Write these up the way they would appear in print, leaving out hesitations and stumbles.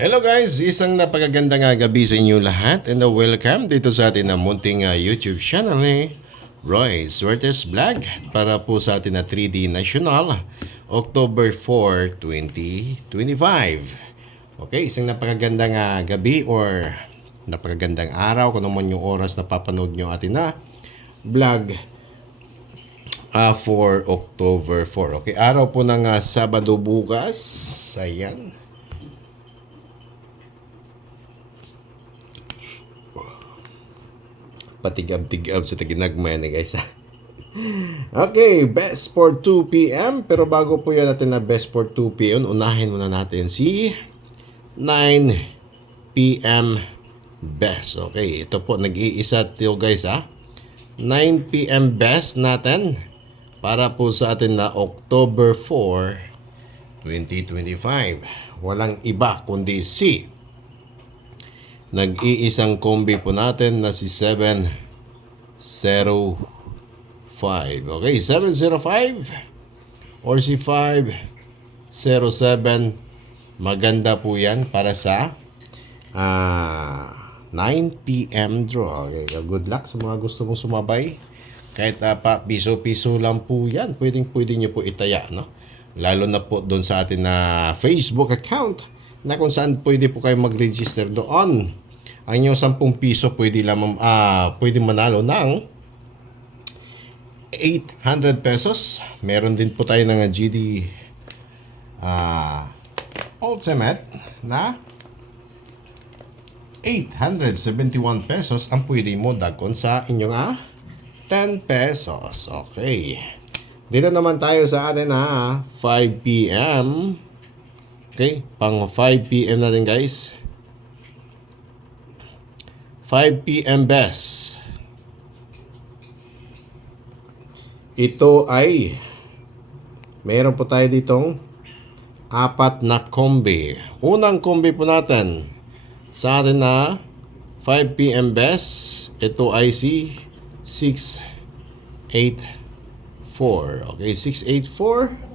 Hello guys, isang napakagandang gabi sa inyo lahat and welcome dito sa atin na munting YouTube channel ni Roy Suertes Vlog para po sa atin na 3D National October 4, 2025. Okay, isang napakagandang gabi or napakagandang araw kung naman yung oras na papanood nyo atin na vlog for October 4. Okay, araw po ng Sabado bukas. Ayan. Patigab-tigab sa taginagmay na guys. Okay, best for 2 p.m. Pero bago po yan natin na best for 2 p.m. Unahin muna natin si 9 p.m. best. Okay, ito po nag-iisa tayo guys 9 p.m. best natin para po sa atin na October 4, 2025. Walang iba kundi si nag-iisang kombi po natin na si 705. Okay, 705 or si 507. Maganda po yan para sa 9 p.m. draw. Okay, good luck sa mga gusto mong sumabay. Kahit pa piso-piso lang po yan, pwede nyo po itaya, no? Lalo na po doon sa atin na Facebook account na kung saan pwede po kayo mag-register doon. Ang inyong 10 piso pwede manalo ng 800 pesos. Meron din po tayo ng GD Ultimate na 871 pesos ang pwede mo dagkon sa inyong 10 pesos. Okay. Dito naman tayo sa atin 5 p.m. Okay, pang 5 p.m. natin guys. 5 p.m. best. Ito ay meron po tayo ditong 4 na kombi. Unang kombi po natin sa atin na 5 p.m. best. Ito ay si 684. Okay, 684.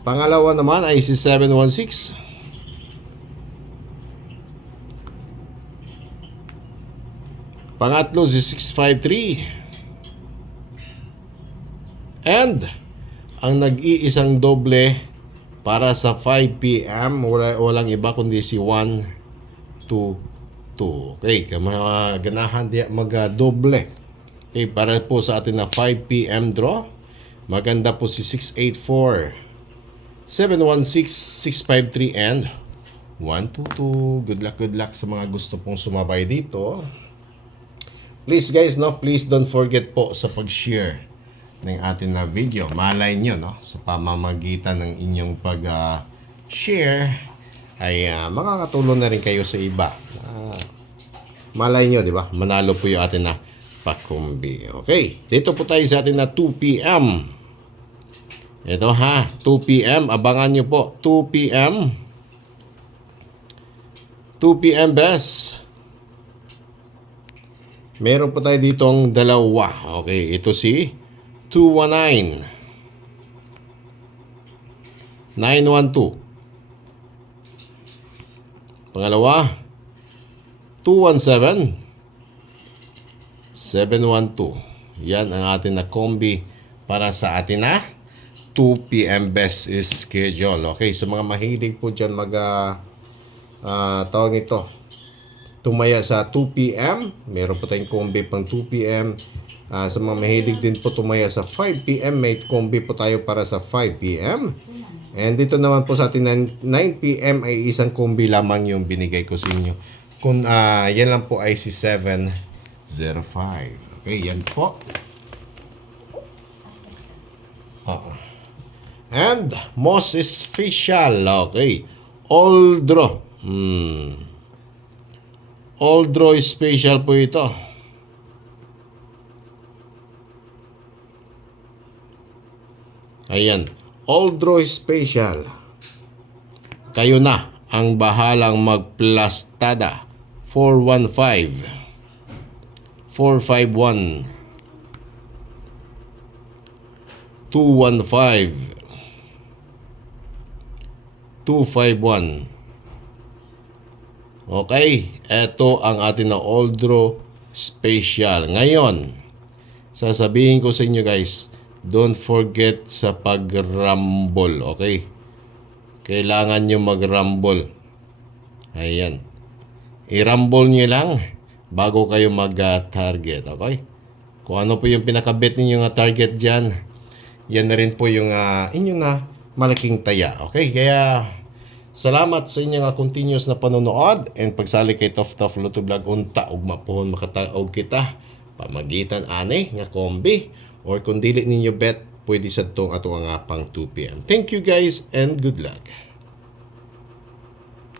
Pangalawa naman ay si 716. Pangatlo si 653. And ang nag-iisang doble para sa 5 p.m. walang iba kundi si 122. Okay, mga ganahan di mag-doble. Okay, para po sa atin na 5 p.m. draw. Maganda po si 684, 716, 653 and 122. Good luck sa mga gusto pong sumabay dito. Please guys, please don't forget po sa pag-share ng atin na video. Malay nyo, sa pamamagitan ng inyong pag-share ay makakatulong na rin kayo sa iba. Malay nyo, di ba? Manalo po yung atin na pakumbi. Okay, dito po tayo sa atin na 2 p.m. Ito 2 p.m. Abangan nyo po, 2 p.m. 2 p.m. best. Meron po tayo ditong dalawa. Okay, ito si 219, 912. Pangalawa, 217, 712. Yan ang atin na kombi para sa atin na 2 p.m. best schedule. Okay, sa mga mahilig po dyan tawag ito, tumaya sa 2 p.m. Meron po tayong kombi pang 2 p.m. Sa mga mahilig din po tumaya sa 5 p.m. May kombi po tayo para sa 5 p.m. And dito naman po sa atin na 9 p.m. ay isang kombi lamang yung binigay ko sa inyo. Kung yan lang po ay si 705. Okay, yan po. And most special. Okay, all draw. All draw special po ito. Ayan. All draw special. Kayo na ang bahalang magplastada. 415. 451. 215. 251. Okay, eto ang atin na old draw special. Ngayon, sasabihin ko sa inyo guys, don't forget sa pag-rumble, okay? Kailangan nyo mag-rumble. Ayan. I-rumble nyo lang bago kayo mag-target, okay? Kung ano po yung pinakabet ninyo nga target dyan, yan na rin po yung inyo na malaking taya, okay? Kaya salamat sa inyo nga continuous na panonood and pagsali kay Tof Luto Vlog unta ug mapuhon makataog kita pamagitan ani nga kombi or kung dili ninyo bet pwede sa tong ato nga pang 2 PM. Thank you guys and good luck.